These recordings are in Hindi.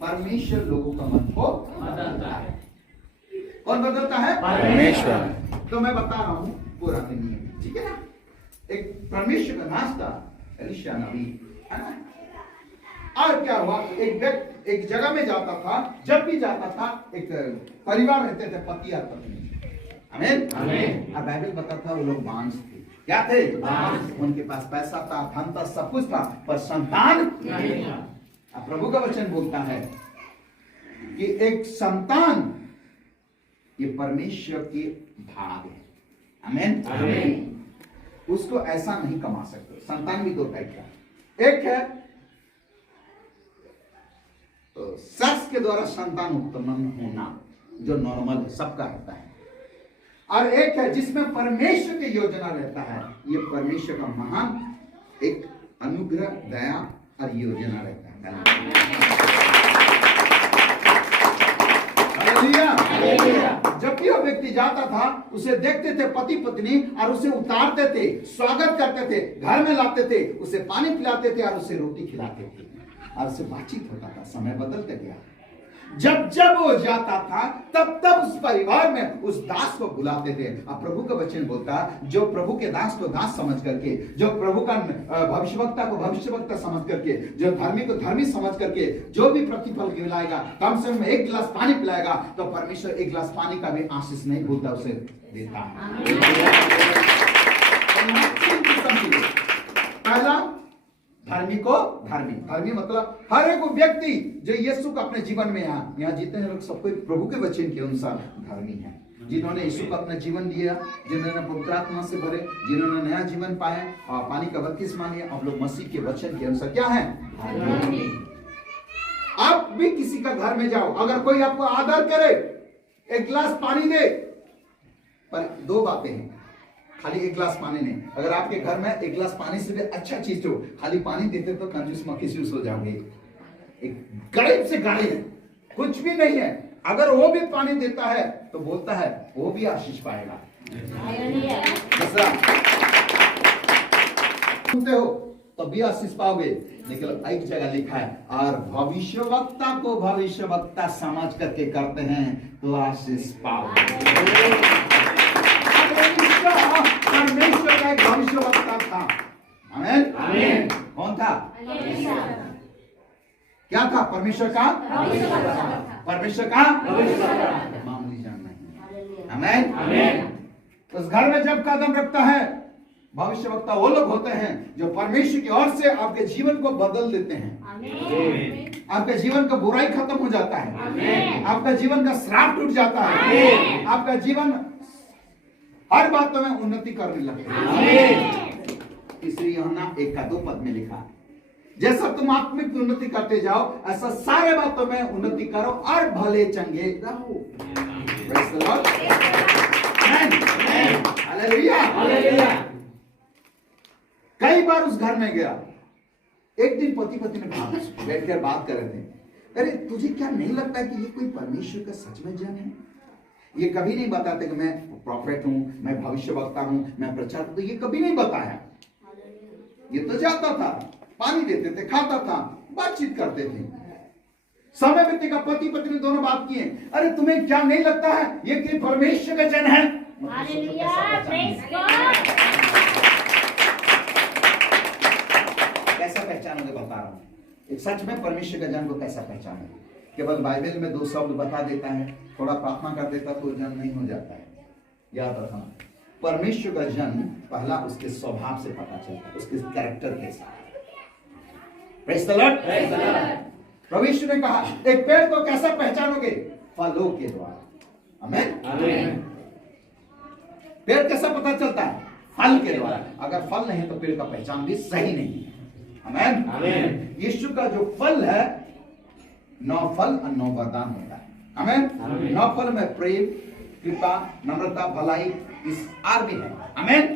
परमेश्वर लोगों का मन को बदलता है। कौन बदलता है? परमेश्वर। तो मैं बता रहा हूं पुराने नियम, ठीक है ना। एक परमेश्वर का दास था एलीशा नबी, है ना। और क्या हुआ, एक व्यक्ति एक जगह में जाता था, जब भी जाता था एक परिवार रहते थे, पति और पत्नी। आमीन आमीन। और बाइबल बताता था वो लोग बांझ थे। क्या थे? उनके पास पैसा था, धन था, सब कुछ था, पर संतान नहीं था। अब प्रभु का वचन बोलता है कि एक संतान ये परमेश्वर की भाग है। आमीन आमीन। उसको ऐसा नहीं कमा सकते। संतान भी दो टाइप का, एक है तो सेक्स के द्वारा संतान उत्पन्न होना, जो नॉर्मल है, सबका रहता है, और एक है जिसमें परमेश्वर की योजना रहता है। ये परमेश्वर का महान एक अनुग्रह, दया और योजना रहता है। जब भी वो व्यक्ति जाता था, उसे देखते थे पति पत्नी और उसे उतारते थे, स्वागत करते थे, घर में लाते थे, उसे पानी पिलाते थे और उसे रोटी खिलाते थे और उससे बातचीत होता था। समय बदलते गया। जब जब वो जाता था तब तब उस परिवार में उस दास को बुलाते थे। अब प्रभु का वचन बोलता, जो प्रभु के दास को दास समझ करके, जो प्रभु का भविष्यवक्ता को भविष्यवक्ता समझ करके, जो धर्मी को धर्मी समझ करके जो भी प्रतिफल खिलाएगा, कम से कम एक गिलास पानी पिलाएगा, तो परमेश्वर एक गिलास पानी का भी आशीष नहीं भूलता, उसे देता है। पहला धर्मी को धर्मी, धर्मी मतलब हर एक व्यक्ति जो यीशु को अपने जीवन में यहाँ जीते हैं लोग, सबको प्रभु के वचन के अनुसार धर्मी है। जिन्होंने यीशु को अपना जीवन दिया, जिन्होंने पवित्र आत्मा से भरे, जिन्होंने नया जीवन पाया और पानी का बपतिस्मा लिया, आप लोग मसीह के वचन के अनुसार क्या है? धर्मी। आप भी किसी का घर में जाओ, अगर कोई आपको आदर करे, एक गिलास पानी दे, पर दो बातें हैं, खाली एक गिलास पानी नहीं। अगर आपके घर में एक गिलास पानी से भी अच्छा चीज हो, खाली पानी देते तो कंजूस मखीसूस हो जाओगे। एक गरीब से गरीब कुछ भी नहीं है, अगर वो भी पानी देता है तो बोलता है वो भी आशीष पाएगा। सुनते हो तब भी आशीष पाओगे। लेकिन एक जगह लिखा है, और भविष्यवक्ता को भविष्यवक्ता समझ करके करते हैं तो आशीष पाओगे। परमेश्वर का एक भविष्यवक्ता था। आमीन आमीन। कौन था? क्या था? परमेश्वर का परमेश्वर का मामूली जान नहीं। आमीन आमीन। उस घर में जब कदम रखता है, भविष्यवक्ता वो लोग होते हैं जो परमेश्वर की ओर से आपके जीवन को बदल देते हैं। आपके जीवन का बुराई खत्म हो जाता है, आपका जीवन का श्राप टूट जाता है, आपका जीवन हर बातों में उन्नति करने लगते हैं। इसलिए यूहन्ना 1:2 में लिखा, जैसा तुम आत्मिक उन्नति करते जाओ, ऐसा सारे बातों में उन्नति करो और भले चंगे रहो। Praise the Lord. Amen. Hallelujah. कई बार उस घर में गया, एक दिन पति पत्नी ने बैठकर बात कर रहे थे, अरे तुझे क्या नहीं लगता कि ये कोई परमेश्वर का सच में जन है? ये कभी नहीं बताते कि मैं प्रॉफेट हूं, मैं भविष्यवक्ता हूं, मैं प्रचारक हूं, तो ये कभी नहीं बताया। ये तो जाता था, पानी देते थे, खाता था, बातचीत करते थे। समय बीतेगा, पति पत्नी दोनों बात किए, अरे तुम्हें क्या नहीं लगता है ये कि परमेश्वर का जन है? कैसा पहचानोगे बता रहा हूं। एक सच में परमेश्वर का जन को कैसा पहचानोगे? केवल बाइबल में 2 शब्द बता देता है, थोड़ा प्रार्थना कर देता तो जन नहीं हो जाता है। याद रखना, परमेश्वर का जन पहला उसके स्वभाव से पता चलता है, उसके कैरेक्टर कैसा है। Praise the lord. प्रभु यीशु ने कहा, एक पेड़ को कैसा पहचानोगे? फलों के द्वारा। आमीन आमीन। पेड़ कैसा पता चलता है? फल के द्वारा। अगर फल नहीं तो पेड़ का पहचान भी सही नहीं है। आमीन आमीन। यीशु का जो फल है, 9 फल और 9 वरदान होता है। आमीन। 9 फल में प्रेम, कृपा, नम्रता, भलाई, इस आर भी है। आमीन।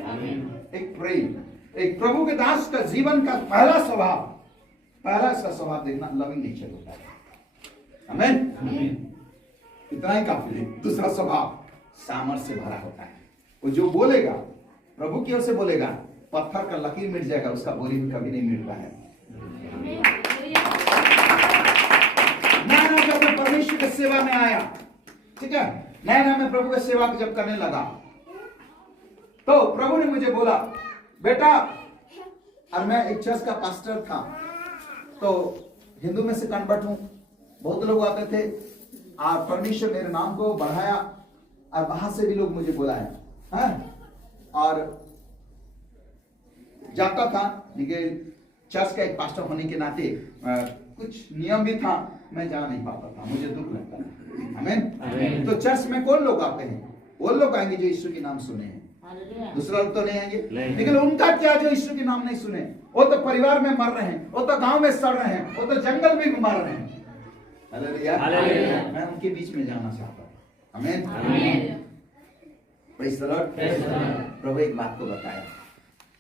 एक प्रेम, एक प्रभु के दास का जीवन का पहला स्वभाव, पहला इसका स्वभाव देखना लविंग नेचर होता है। आमीन। इतना ही काफी है। दूसरा स्वभाव सामर्थ्य से भरा होता है। वो जो बोलेगा प्रभु की ओर से बोलेगा, पत्थर का लकीर मिट जाएगा, उसका बोली भी कभी नहीं मिटता है। ना सेवा में आया, ठीक है, नया मैं प्रभु की सेवा जब करने लगा तो प्रभु ने मुझे बोला बेटा, और मैं एक चर्च का पास्टर था, तो हिंदू में से कन्वर्ट हूं, बहुत लोग आते थे और परमेश्वर मेरे नाम को बढ़ाया और बाहर से भी लोग मुझे बुलाया है, और जाता था, लेकिन चर्च का एक पास्टर होने के नाते कुछ नियम भी था, मैं जा नहीं पाता था, मुझे दुख लगता था। आमीन। तो चर्च में कौन लोग आते हैं? वो लोग आएंगे जो यीशु के नाम सुने हैं, दूसरा लोग तो नहीं आएंगे। लेकिन उनका क्या जो यीशु के नाम नहीं सुने, वो तो परिवार में मर रहे हैं, वो तो गांव में सड़ रहे हैं, वो तो जंगल में भी मर रहे हैं। हालेलुया। मैं उनके बीच में जाना चाहता हूं। आमीन। Praise the lord. प्रभु एक बात को बताया,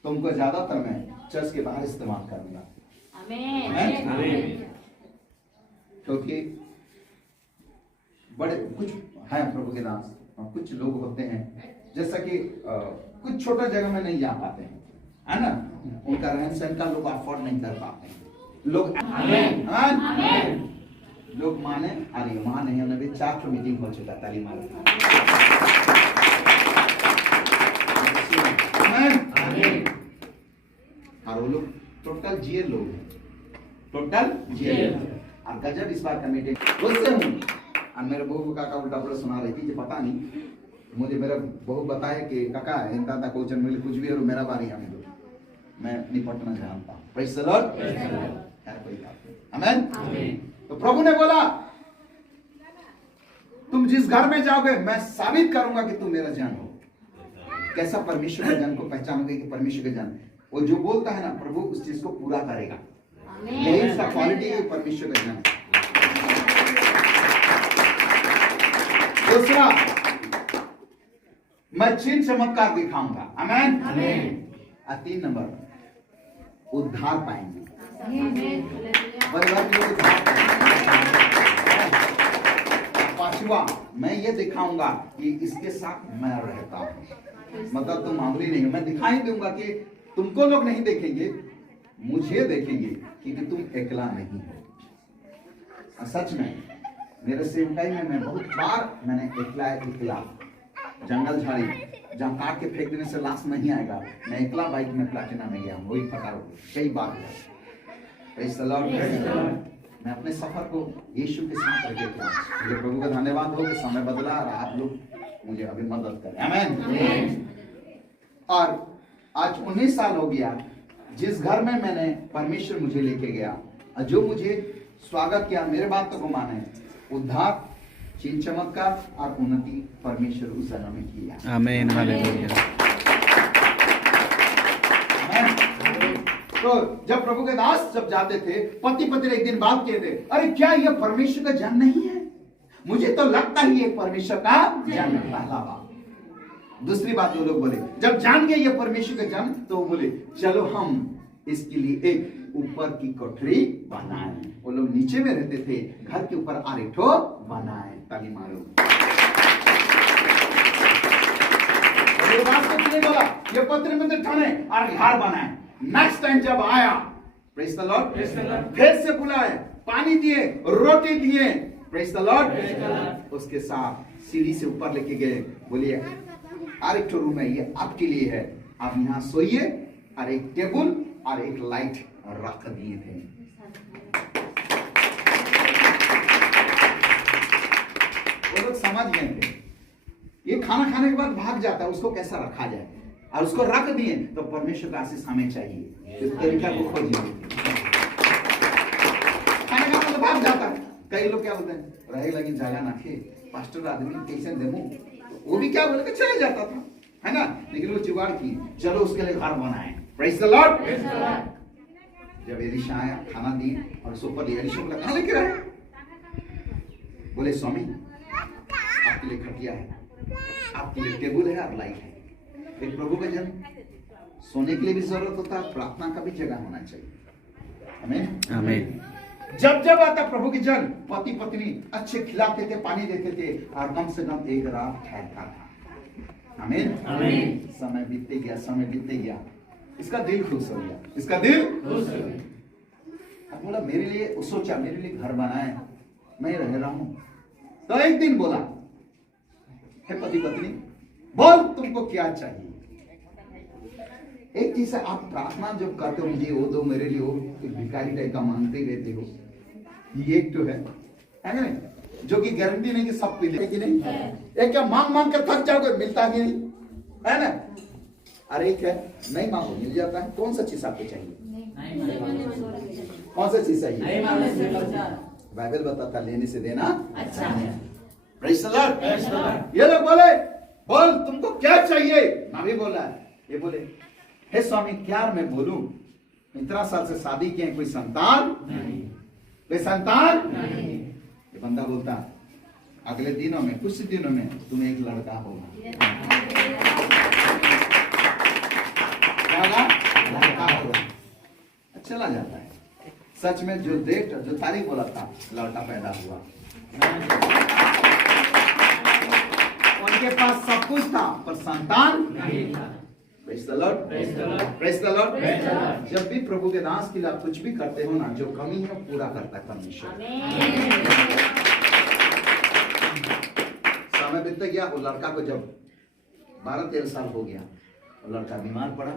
तुमको ज्यादातर मैं चर्च के बाहर इस्तेमाल करूंगा। आमीन। क्योंकि बड़े कुछ है प्रभु के दास, कुछ लोग होते हैं जैसा कि कुछ छोटा जगह में नहीं जा पाते हैं, है ना, उनका रहन सहन का लोग अफोर्ड नहीं कर पाते हैं लोग। आमीन। लोग माने, अरे वहां नहीं होने भी 4 मीटिंग हो चुका, ताली मारो। आमीन। और वो लोग टोटल जेल लोग हैं, टोटल जेल। और गजब इस बार का मीटिंग उससे हूँ, और मेरे बहू काका उल्टा पुल्टा सुना रही थी कि पता नहीं, मुझे मेरा बहू बताया कि काका इनका था कोचन मिले कुछ भी और मेरा बारी आने दो, मैं निपटना जानता हूँ। Praise the Lord. कोई बात नहीं। आमीन। तो प्रभु ने बोला तुम जिस घर में जाओगे मैं साबित करूंगा कि तुम मेरा जन हो। कैसा? परमेश्वर के जन को पहचानोगे कि परमेश्वर के जन, वो जो बोलता है ना प्रभु उस चीज को पूरा करेगा। यही उसका क्वालिटी है, परमेश्वर का जन। दूसरा, मैं चिन्ह चमत्कार दिखाऊंगा। आमीन। और 3 नंबर, उद्धार पाएंगे। परिवार के लोग उद्धार पाएंगे। 5वां, मैं ये दिखाऊंगा कि इसके साथ मैं रहता हूं, मतलब तुम मामूली नहीं हो, मैं दिखाई दूंगा कि तुमको लोग नहीं देखेंगे, मुझे देखेंगे क्योंकि तुम अकेला नहीं हो। सच में मेरे सेवकाई में मैं बहुत बार मैंने अकेला जंगल झाड़ी जहाँ काट के फेंक देने से लाश नहीं आएगा, मैं अकेला बाइक में प्लाटिना में गया हूँ, वही पता कई बार हुआ। Praise the Lord. मैं अपने सफर को यीशु के साथ रखे थे, मुझे प्रभु का धन्यवाद हो कि समय बदला और आप लोग मुझे अभी मदद करें। आमीन। और आज 19 साल हो गया जिस घर में मैंने परमेश्वर मुझे लेके गया, जो मुझे स्वागत किया, मेरे बातों को माने, उद्धार, चिन्ह चमत्कार और उन्नति परमेश्वर उस जगह में किया। आमीन। तो जब प्रभु के दास जब जाते थे, पति पत्नी एक दिन बात किए थे, अरे क्या ये परमेश्वर का जन नहीं है? मुझे तो लगता ही ये परमेश्वर का जन। पहला बात। दूसरी बात वो लोग बोले, जब जान गए ये परमेश्वर का जन, तो वो बोले चलो हम इसके लिए एक ऊपर की कोठरी बनाए। वो लोग नीचे में रहते थे, घर के ऊपर आरेठो बनाए। ताली मारो। बोला ये पत्र में ठाने और घर बनाए। नेक्स्ट टाइम जब आया, प्रेज़ द लॉर्ड, फिर से बुलाए, पानी दिए, रोटी दिए, प्रेज़ द लॉर्ड। उसके साथ सीढ़ी से ऊपर लेके गए, बोलिए और एक रूम है, ये आपके लिए है, आप यहाँ सोइए, और एक टेबल और एक लाइट रख दिए थे। वो लोग समझ गए थे ये खाना खाने के बाद भाग जाता है, उसको कैसा रखा जाए, और उसको रख दिए तो परमेश्वर का आशीष हमें चाहिए, इस तरीका को खोजिए। खाने का तो भाग जाता है। कई लोग क्या बोलते हैं, रहे लगी जगह ना खे, पास्टर आदमी कैसे देमू, वो भी क्या बोले चले जाता था, है ना। लेकिन वो जुगाड़ की, चलो उसके लिए घर बनाए। Praise the Lord. जब एलिशा आया, खाना दिए और सुपर एलिशा बोला कहाँ लेके आए? बोले स्वामी आपके लिए खटिया है, आपके लिए टेबल है और लाइट है। एक प्रभु का जन, सोने के लिए भी जरूरत होता है, प्रार्थना का भी जगह होना चाहिए। आमीन। आमीन। जब जब आता प्रभु के जन, पति पत्नी अच्छे खिलाते थे, पानी देते थे, और कम से कम एक रात ठहरता था। आमीन। आमीन। समय बीतते गया, समय बीतते गया, इसका दिल खुश हो गया, इसका दिल खुश हो गया। बोला मेरे लिए सोचा, मेरे लिए घर बनाए, मैं रह रहा हूँ, तो एक दिन बोला, हे पति पत्नी, बोल तुमको क्या चाहिए। एक चीज आप प्रार्थना जब करते हो, मुझे वो दो, मेरे लिए वो, भिखारी टाइप का मांगते रहते हो, ये एक तो है ना, जो कि गारंटी नहीं कि सब पी ले कि नहीं, एक क्या मांग मांग कर थक जाओगे, मिलता ही नहीं, है ना। अरे एक है नहीं मांगो मिल जाता है। कौन सा चीज आपको चाहिए, कौन सा चीज चाहिए? बाइबल बताता लेने से देना अच्छा है। Praise the Lord. ये लोग बोले, बोल तुमको क्या चाहिए। नबी बोला, ये बोले, हे स्वामी क्या मैं बोलूं, इतना साल से शादी किए, कोई संतान नहीं, कोई संतान नहीं। ये बंदा बोलता, अगले दिनों में, कुछ दिनों में तुम्हें एक लड़का होगा, लड़का होगा। चला जाता है। सच में जो डेट, जो तारीख बोला था, लड़का पैदा हुआ। उनके पास सब कुछ था पर संतान नहीं था। Praise the Lord. Praise the Lord. जब भी प्रभु के दास के लिए आप कुछ भी करते हो ना, जो कमी है पूरा करता है परमेश्वर। समय बीतता गया, वो लड़का को जब 12-13 साल हो गया, वो लड़का बीमार पड़ा।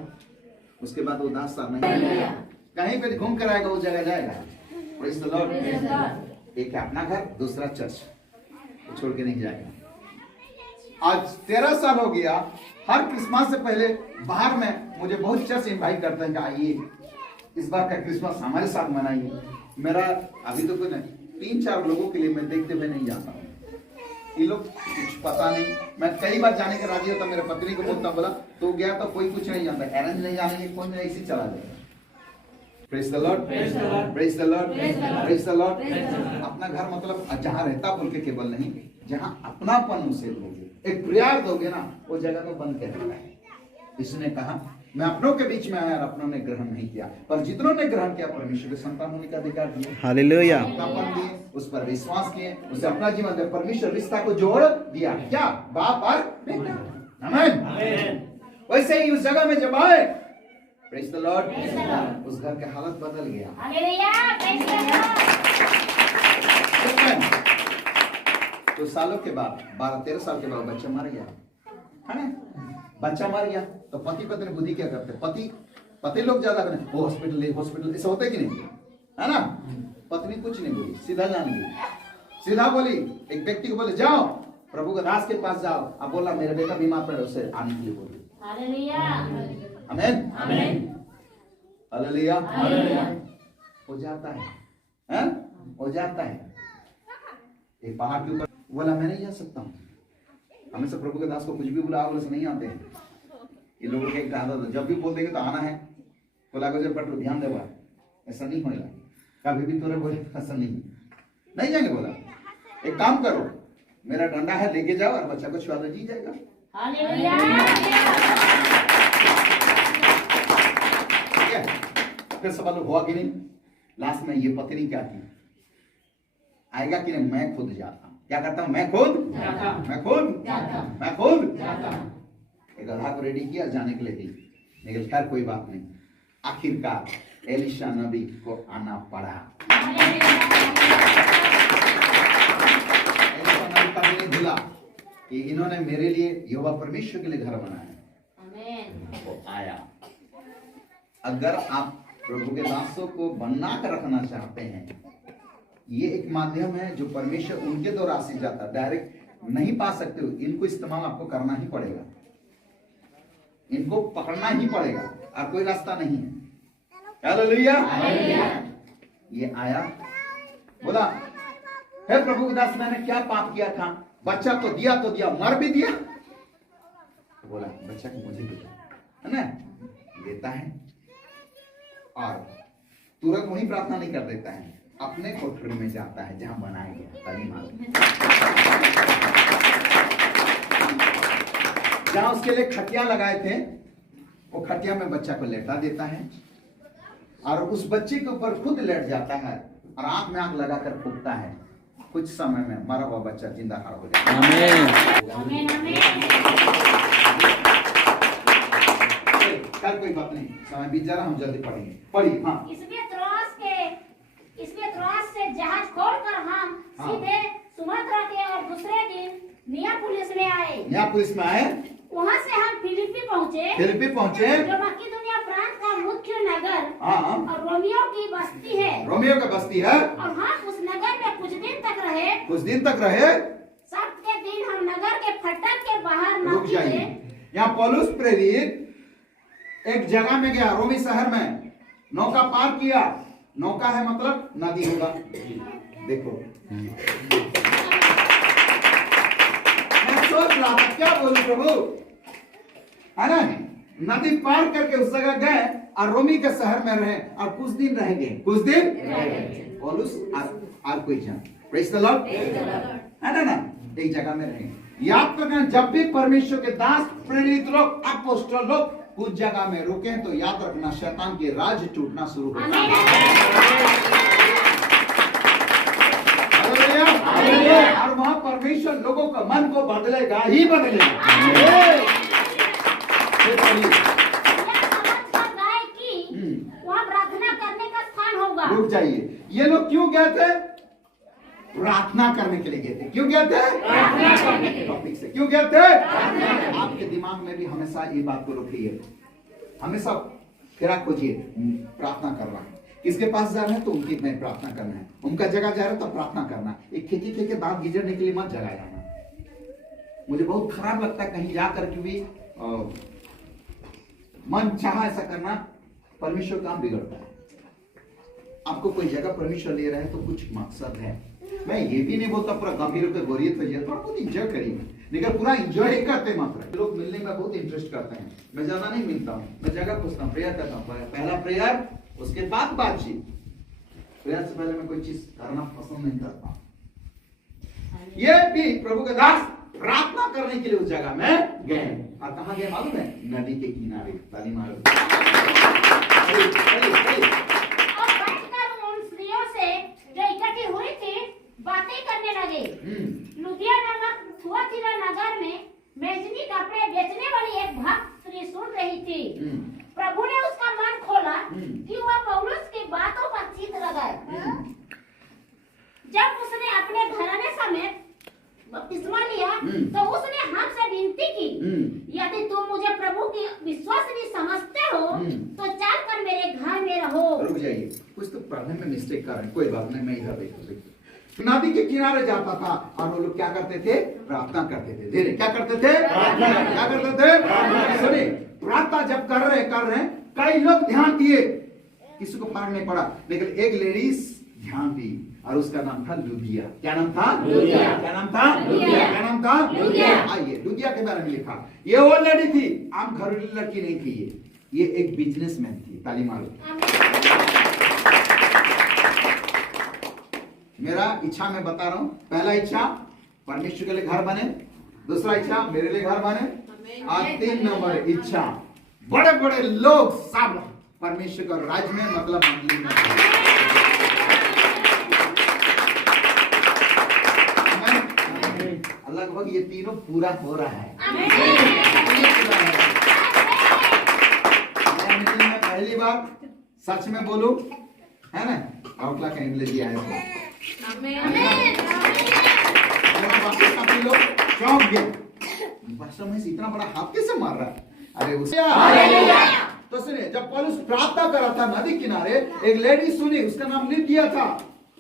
उसके बाद वो 10 साल नहीं, कहीं पे घूम कर आएगा, उस जगह जाएगा। Praise the Lord. एक है अपना घर, दूसरा चर्च, वो छोड़ के नहीं जाएगा। आज 13 साल हो गया, हर क्रिसमस से पहले बाहर में मुझे बहुत चर्च इनवाइट करते हैं कि आइए इस बार का क्रिसमस हमारे साथ मनाइए। मेरा अभी तो कोई नहीं, 3-4 लोगों के लिए मैं देखते हुए नहीं जाता हूँ। ये लोग कुछ पता नहीं, मैं कई बार जाने के राजी होता, मेरे पत्नी को बोलता, बोला तो गया तो कोई कुछ नहीं जानता, अरेंज नहीं जाने, कौन नहीं, इसी चला जाएगा। Praise the Lord. Praise the Lord. Praise the Lord. अपना घर मतलब जहाँ रहता बोल के केवल नहीं, जहाँ अपनापन उसे दोगे, एक प्यार दोगे ना, वो जगह में बंद कर देता है। इसने कहा, मैं अपनों के बीच में आया और अपनों ने ग्रहण नहीं किया, पर जितनों ने ग्रहण किया परमेश्वर के संतान होने का अधिकार दिया। हालेलुया। अपनापन दिए, उस पर विश्वास किए, उसे अपना जीवन दे, परमेश्वर रिश्ता को जोड़ दिया। क्या बाप और बेटा। आमीन। वैसे ही उस जगह में जब आए, Praise the Lord. उस घर के हालत बदल गया। तो सालों के बाद, 12-13 साल के बाद बच्चा मर गया, है ना। बच्चा मर गया तो पति पत्नी बुद्धि क्या करते, पति लोग ज्यादा करें, वो हॉस्पिटल ऐसा होता है कि नहीं, है ना। पत्नी कुछ नहीं बोली, सीधा जान गई, सीधा बोली, एक व्यक्ति को बोले जाओ प्रभु के दास के पास जाओ, अब बोला मेरा बेटा बीमार पड़ा, उसे आने के लिए बोली। आमीन आमीन हालेलुया हो जाता है, हो जाता है। एक पहाड़ के ऊपर बोला मैं नहीं जा सकता हूँ, हमेशा प्रभु के दास को कुछ भी बुलाओ बोले नहीं आते हैं। ये लोगों के एक आदत, जब भी बोल देंगे तो आना है, बोला गुजर पट ध्यान देवा, ऐसा नहीं होगा कभी भी, तोरे बोले ऐसा नहीं जाएंगे। बोला एक काम करो, मेरा डंडा है लेके जाओ और बच्चा को छुआ दो, जी जाएगा। फिर सवाल हुआ कि नहीं, लास्ट में ये पत्नी क्या की, आएगा कि नहीं, मैं खुद जाता हूँ। क्या करता हूँ, मैं खुद एक गधा को रेडी किया जाने के लिए दी, लेकिन खैर कोई बात नहीं, आखिरकार एलिशा नबी को आना पड़ा। एलिशा नबी का मैंने भूला कि इन्होंने मेरे लिए यहोवा परमेश्वर के लिए घर बनाया, वो आया। अगर आप प्रभु के दासों को बना कर रखना चाहते हैं, ये एक माध्यम है जो परमेश्वर उनके द्वारा आशीष जाता, डायरेक्ट नहीं पा सकते हो, इनको इस्तेमाल आपको करना ही पड़ेगा, इनको पकड़ना ही पड़ेगा, और कोई रास्ता नहीं है। हालेलुया। ये आया, बोला हे प्रभु के दास मैंने क्या पाप किया था, बच्चा तो दिया, मर भी दिया, बोला बच्चा को मुझे दे, है ना, देता है और तुरंत वही प्रार्थना नहीं कर देता है, अपने कोठरी में जाता है जहां बनाया गया तालीम, जहां उसके लिए खटिया लगाए थे, वो खटिया में बच्चा को लेटा देता है और उस बच्चे के ऊपर खुद लेट जाता है और आंख में आंख लगाकर फूंकता है। कुछ समय में मरा हुआ बच्चा जिंदा खड़ा हो जाता है। आमीन आमीन। कल कोई बात नहीं, समय बीत जा रहा, हम जल्दी पढ़िए। हाँ, इसमें त्रॉस से जहाज खोलकर हम सीधे सुमात्रा के और तो इसमें आए। वहाँ से हम फिलिपी पहुँचे जो मकिदुनिया प्रांत का मुख्य नगर हाँ और रोमियो की बस्ती है। रोमियो का बस्ती है। और हम उस नगर में कुछ दिन तक रहे। सब्त के दिन हम नगर के फाटक के बाहर रुक जाइए। यहाँ पौलुस प्रेरित एक जगह में गया, रोमी शहर में, नौका पार किया। नौका है मतलब नदी होगा। देखो मैं सोच रहा था क्या बोलूं प्रभु, है ना। नदी पार करके उस जगह गए और रोमी के शहर में रहे और कुछ दिन रह गए। पौलुस और कोई जन, प्रेज द लॉर्ड, है ना। एक जगह में रहे। याद करना, जब भी परमेश्वर के दास, प्रेरित लोग, अपोस्तल लोग कुछ जगह में रुके तो याद रखना शैतान के राज टूटना शुरू हो जाता है। और वहां परमेश्वर लोगों का मन को बदलेगा ही बदलेगा। वहाँ प्रार्थना करने का स्थान होगा। रुक जाइए, ये लोग क्यों गए थे? प्रार्थना करने के लिए गए थे। क्यों गए थे? टॉपिक से क्यों गए थे? आपके दिमाग में भी हमेशा ये बात को रखिए, हमेशा फिर खोजिए प्रार्थना करना। किसके पास जा रहे हैं तो उनकी में प्रार्थना करना है, उनका जगह जा रहे हैं तो प्रार्थना करना। एक खेती के दांत गिजरने के लिए मत जगह जाना। मुझे बहुत खराब लगता है कहीं जाकर के भी मन चाहा ऐसा करना, परमेश्वर काम बिगड़ता है। आपको कोई जगह परमेश्वर ले रहा है तो कुछ मकसद है। मैं ये भी नहीं बोलता पूरा गंभीर होकर बोरियत हो जाए, थोड़ा बहुत एंजॉय करिए, लेकिन पूरा एंजॉय ही करते मात्र। लोग मिलने में बहुत इंटरेस्ट करते हैं, मैं ज्यादा नहीं मिलता हूँ, मैं जगह पूछता हूँ, प्रेयर करता हूँ। पहला प्रेयर, उसके बाद बातचीत। प्रेयर से पहले मैं कोई चीज करना पसंद नहीं करता। ये भी प्रभु के दास प्रार्थना करने के लिए उस जगह में गए। और कहाँ गए मालूम है? नदी के किनारे। ताली मारो। और बैठकर उन स्त्रियों से जो इकट्ठी हुई थी बातें करने लगे। लुदिया नामक थुआतीरा नगर में मेजनी कपड़े बेचने वाली एक भक्त स्त्री सुन रही थी। प्रभु ने उसका मन खोला कि वह पौलुस की बातों पर चित्त लगाए। जब उसने अपने घराने समेत बपतिस्मा लिया तो उसने हमसे विनती की, यदि तुम मुझे प्रभु की विश्वसनीय समझते हो तो चल कर मेरे घर में रहो। रुक जाइए, कुछ तो पढ़ने में मिस्टेक कर रहे हैं, कोई बात नहीं, मैं इधर देखो। नदी के किनारे जाता था और वो लोग क्या करते थे? प्रार्थना करते थे। धीरे क्या करते थे? क्या करते थे? सुनिए, प्रार्थना जब कर रहे कई लोग ध्यान दिए, किसी को फर्क नहीं पड़ा, लेकिन एक लेडीज ध्यान दी और उसका नाम था लुदिया। क्या नाम था? क्या नाम था? क्या नाम था? आइए, लुदिया के बारे में लिखा। ये वो लड़की थी, आम घरेलू लड़की नहीं थी, ये एक बिजनेसमैन थी। ताली मारो। मेरा इच्छा मैं बता रहा हूं, पहला इच्छा परमेश्वर के लिए घर बने, दूसरा इच्छा मेरे लिए घर बने, और 3 नंबर इच्छा बड़े बड़े लोग सब परमेश्वर का राज में, मतलब मंदिर में। लगभग ये तीनों पूरा हो रहा है। मैं मीटिंग में पहली बार सच में बोलूं, है ना, आउटला का इंग्लिश आया था। लोग चौंक गए, में से इतना बड़ा हाथ कैसे मार रहा है? अरे उससे तो सुनिए, जब पौलुस प्रार्थना कर रहा था नदी किनारे, एक लेडी सुनी, उसका नाम लिदिया था।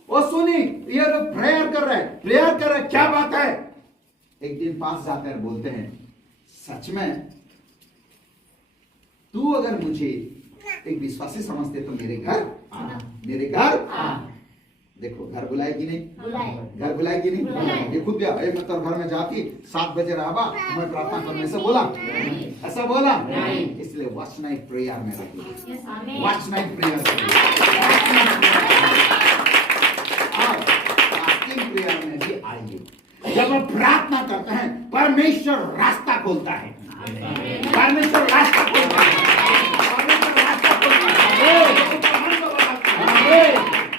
वो सुनी ये लोग प्रेयर कर रहे, क्या बात है? एक दिन पास जाते हैं, बोलते हैं, सच में तू अगर मुझे एक विश्वासी समझते तो मेरे घर देखो, घर बुलाएगी नहीं, घर बुलाएगी नहीं, ये खुद गया, मतलब घर में जाती 7 बजे रहा, मैं प्रार्थना करने से बोला, ऐसा बोला, इसलिए वॉच नाइट प्रेयर में रखिए, वॉच नाइट प्रेयर में भी आइए। जब हम प्रार्थना करते हैं परमेश्वर रास्ता खोलता है, परमेश्वर रास्ता खोलता है, परमेश्वर रास्ता खोलता है।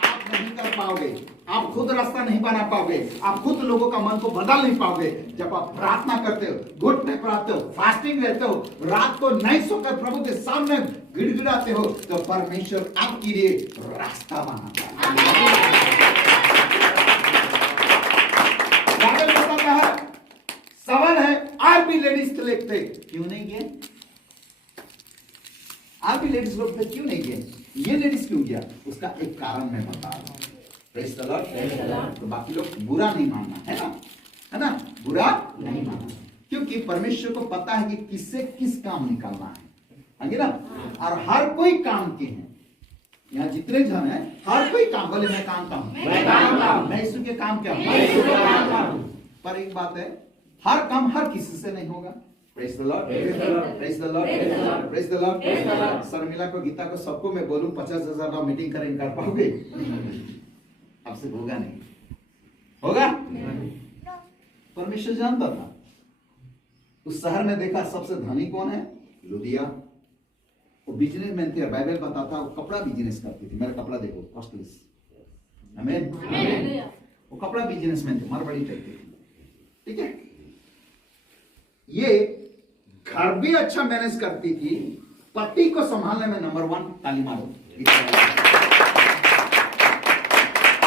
आप नहीं कर पाओगे, आप खुद रास्ता नहीं बना पाओगे, आप खुद लोगों का मन को बदल नहीं पाओगे। जब आप प्रार्थना करते हो, घुटने पर आते हो, फास्टिंग रहते हो, रात को नहीं सोकर प्रभु के सामने गिड़गिड़ाते हो, तो परमेश्वर आपके लिए रास्ता बनाता है। सवाल है, आज भी लेडीज सिलेक्ट थे, क्यों नहीं गए? आप भी लेडीज लोग थे, क्यों नहीं गए? ये लेडीज क्यों गया? उसका एक कारण मैं बता रहा हूं। Praise the Lord. तो बाकी लोग बुरा नहीं मानना, है ना, बुरा नहीं मानना, क्योंकि परमेश्वर को पता है कि किससे किस काम निकालना है ना। और हर कोई काम के हैं, यहाँ जितने जन हैं हर कोई काम, बोले मैं काम का हूं, मैं यीशु के काम क्या हूं। पर एक बात है, हर काम हर किसी से नहीं होगा। Praise the Lord, praise the Lord, praise the Lord. Sharmila को, गीता को, सबको मैं बोलूं 50,000 का मीटिंग करें, कर पाओगे? आपसे होगा नहीं, होगा? परमेश्वर जानता था। उस शहर में देखा सबसे धनी कौन है? लुदिया। वो बिजनेसमैन थी, बाइबल बताता वो कपड़ा बिजनेस करती थी। मेरा कपड़ा देखो, कॉस्टलीस, आमीन। वो कपड़ा बिजनेसमैन थी, मारवाड़ी टाइप थी, ठीक है। ये घर भी अच्छा मैनेज करती थी, पति को संभालने में नंबर 1, ताली मारो।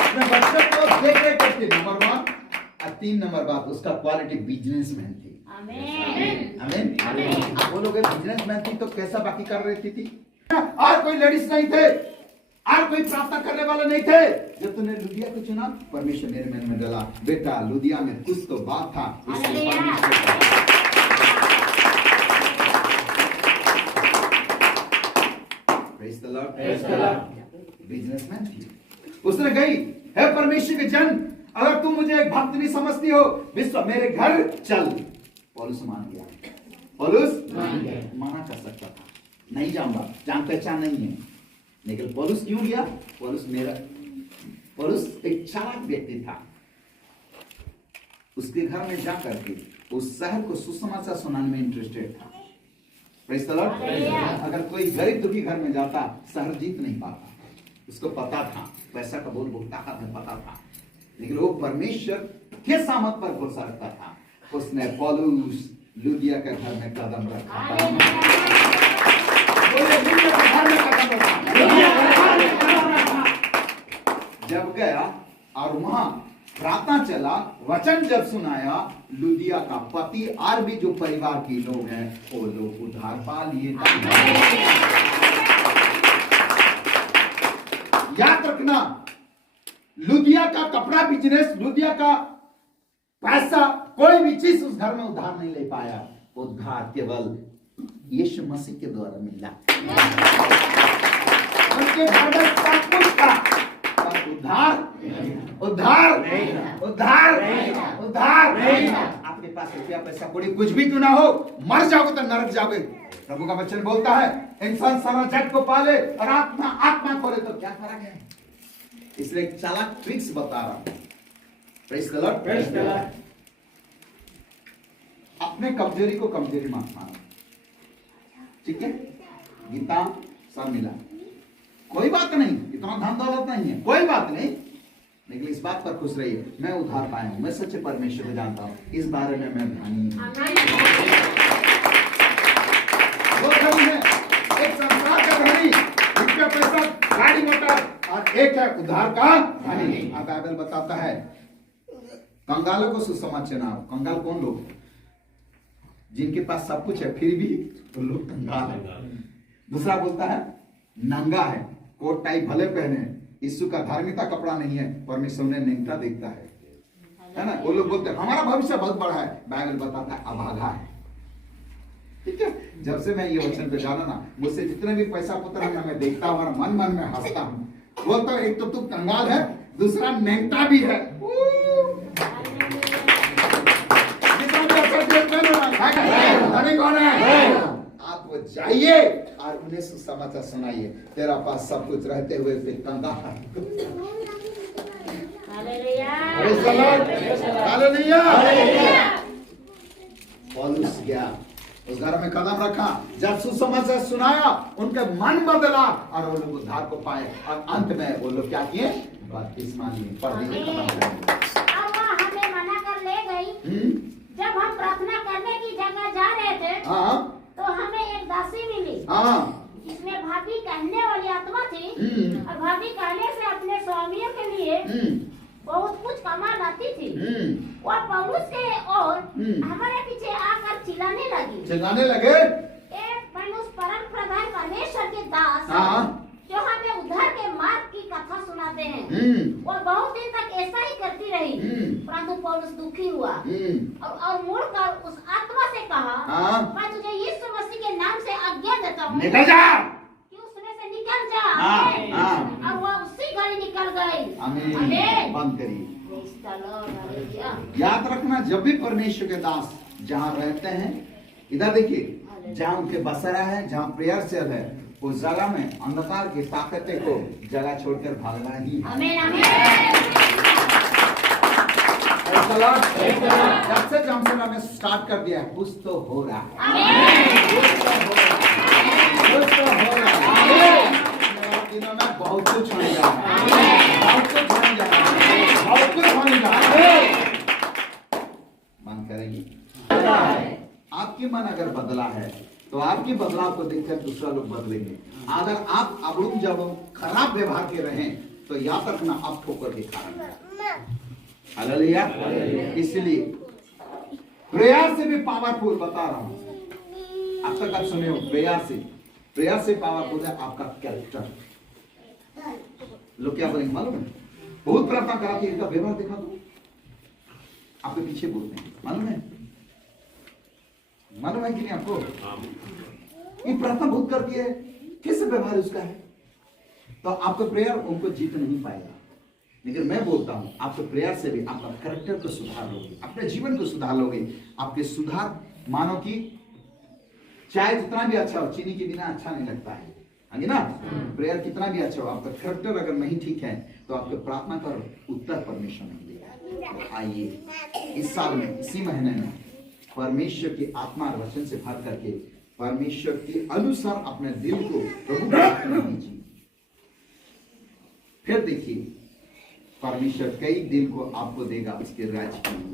अपने बच्चे को देख रेख करती, नंबर 1। और 3 नंबर बात, उसका क्वालिटी बिजनेसमैन थी। आमीन। आप बोलोगे बिजनेसमैन थी तो कैसा बाकी कर रही थी? और कोई लेडीज नहीं थे, और कोई प्रार्थना करने वाले नहीं थे। जब तूने लुदिया को चुना, परमेश्वर मेरे मन में डाला, बेटा लुदिया में कुछ तो बात था, इसलिए प्रेज़ द लॉर्ड। बिजनेसमैन थी, उसने गई, हे परमेश्वर के जन, अगर तुम मुझे एक भक्त नहीं समझती हो, विश्व मेरे घर चल। पौलुस मान गया, पौलुस माना कर सकता था, नहीं जाऊंगा, जान पहचान नहीं है, लेकिन पौलुस क्यों गया? पौलुस एक चालाक व्यक्ति था। उसके घर में जाकर के उस शहर को सुसमाचार सुनाने में इंटरेस्टेड था। Praise the Lord. अगर कोई गरीब दुखी घर में जाता, शहर जीत नहीं पाता। उसको पता था पैसा का बहुत ताकत है, पता था, लेकिन वो परमेश्वर के सामर्थ पर भरोसा रखता था। उसने पौलुस लुदिया के घर में कदम रखा। जब गया और वहां प्रार्थना चला, वचन जब सुनाया, लुदिया का पति और भी जो परिवार के लोग हैं वो लोग उद्धार पा लिए। याद रखना, लुदिया का कपड़ा बिजनेस, लुदिया का पैसा, कोई भी चीज उस घर में उद्धार नहीं ले पाया। उद्धार केवल यीशु मसीह के द्वारा मिला। उनके घर में सब कुछ था, पर उद्धार आपके पास रुपया पैसा कोड़ी कुछ भी क्यों ना हो, मर जाओगे तो नरक जाओगे। प्रभु का वचन बोलता है, इंसान सारा जग को पाले और आत्मा खोले तो क्या फर्क है? इसलिए एक चालाक ट्रिक्स बता रहा हूं। Praise the Lord. अपने कमजोरी को कमजोरी मत मानो, ठीक है? गीता सब मिला, कोई बात नहीं, इतना धन दौलत नहीं है, कोई बात नहीं, लेकिन इस बात पर खुश रहिए, मैं उद्धार पाया हूं, मैं सच्चे परमेश्वर को जानता हूं, इस बारे में मैं धनी हूं। वो धनी है, एक संसार का धनी, जिसका पैसा, गाड़ी मोटर, और एक है उद्धार का धनी। बाइबल बताता है कंगालों को सुसमाचार सुनाओ। कंगाल कौन लोग? जिनके पास सब कुछ है फिर भी तो लोग कंगाल है। दूसरा बोलता है नंगा है, कोट टाई भले पहने, यीशु का धार्मिकता कपड़ा नहीं है, परमेश्वर ने निंदा देखता है ना। वो लोग बोलते हैं हमारा भविष्य बहुत बड़ा है, बाइबल बताता है अभागा है, ठीक है। जब से मैं ये वचन पे जाना ना, मुझसे जितने भी पैसा पुत्र है मैं देखता हूँ और मन मन में हंसता हूँ। वो तो एक तो तू कंगाल है, दूसरा नेंगता भी है। धनी कौन है? आप वो जाइए और उन्हें सुसमाचार सुनाइए, तेरा पास सब कुछ रहते हुए फिर कंगाल है। पौलुस गया, उस घर में कदम रखा, जब सुसमाचार सुनाया उनके मन बदला और वो लोग उद्धार को पाए, और अंत में वो लोग क्या किए? बपतिस्मा लिए, परदीन हमें मना कर ले गई। जब हम प्रार्थना करने की जगह जा रहे थे, तो हमें एक दासी मिली, जिसमें भाभी कहने वाली आत्मा थी, और भाभी कहने से अपने स्वामियों के लिए बहुत कुछ कमा लाती आती थी वह पौलुस के और हमारे पीछे आकर चिल्लाने लगे मनुष्य परम प्रधान परमेश्वर के दास जो हमें उद्धार के मार्ग की कथा सुनाते हैं वो बहुत दिन तक ऐसा ही करती रही परंतु पौलुस दुखी हुआ और मुड़कर उस आत्मा से कहा मैं तुझे यीशु मसीह के नाम से आज्ञा देता हूँ निकल जा कि उसमें से निकल जा और वह उसी घड़ी निकल गई आमीन बंद करिए। याद रखना जब भी परमेश्वर के दास जहाँ रहते हैं इधर देखिए जहाँ उनके बसेरा है जहाँ प्रेयर सेल है उस जगह में अंधकार की ताकतें को जगह छोड़कर भागना ही जब से जॉनसन ने स्टार्ट कर दिया कुछ तो हो रहा है दिनों में बहुत कुछ होने जा रहा है बहुत कुछ होने जा रहा है मन करेंगे आपकी मन अगर बदला है तो आपकी बदलाव को देखकर दूसरा लोग बदलेंगे। अगर आप अबड़ुम जब खराब व्यवहार के रहें तो याद रखना आप ठोकर के कारण हालेलुया। इसलिए प्रेयर से भी पावरफुल बता रहा हूं अब तक आप सुने हो प्रेयर से पावरफुल है आपका कैरेक्टर। लोग क्या बोलेंगे मालूम है बहुत प्रार्थना करा कि इनका व्यवहार दिखा दो आपके पीछे बोलते हैं मालूम है कि नहीं आपको ये प्रार्थना बहुत करती है किस व्यवहार उसका है तो आपका प्रेयर उनको जीत नहीं पाएगा। लेकिन मैं बोलता हूं आपके प्रेयर से भी आपका कैरेक्टर को सुधार लोगे अपने जीवन को सुधार लोगे। आपके सुधार मानो कि चाय जितना भी अच्छा हो चीनी के बिना अच्छा नहीं लगता है हाँ ना। प्रेयर कितना भी अच्छा हो आपका कैरेक्टर अगर नहीं ठीक है तो आपके प्रार्थना का उत्तर परमेश्वर नहीं देगा। तो आइए इस साल में इसी महीने में परमेश्वर की आत्मा और वचन से भर करके परमेश्वर के अनुसार अपने दिल को प्रभु के हाथ में दीजिए। फिर देखिए परमेश्वर कई दिल को आपको देगा उसके राज्य के लिए।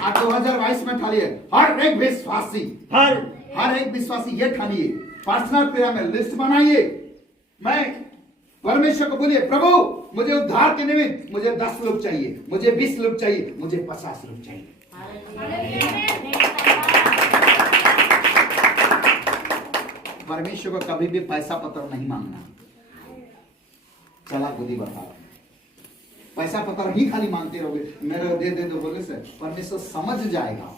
आप 2022 में ठानिए हर एक विश्वासी ये ठानिए पर्सनल प्रेयर में लिस्ट बनाइए। मैं परमेश्वर को बोलिए प्रभु मुझे उद्धार के निमित्त मुझे 10 लोग चाहिए मुझे 20 लोग चाहिए मुझे 50 लोग चाहिए। परमेश्वर को कभी भी पैसा पत्र नहीं मांगना। चला बुद्धि बता रहा पैसा पत्र ही खाली मांगते रहोगे मेरे दे दो बोले से परमेश्वर समझ जाएगा।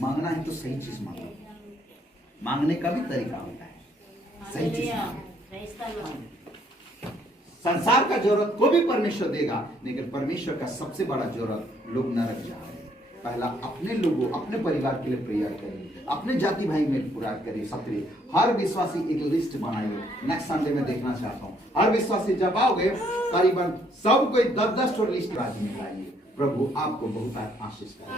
मांगना है तो सही चीज मांगो। मांगने का भी तरीका होता है सही चीज। संसार का जरूरत को भी परमेश्वर देगा लेकिन परमेश्वर का सबसे बड़ा जरूरत लोग नरक जा रहे हैं। पहला अपने लोगों अपने परिवार के लिए प्रेयर करिए अपने जाति भाई में पूरा करिए सक्रिय। हर विश्वासी एक लिस्ट बनाइए। नेक्स्ट संडे में देखना चाहता हूँ हर विश्वासी जब आओगे करीबन सब कोई 10-10 लिस्ट राज्य में लाइए। प्रभु आपको बहुत आशीष करें।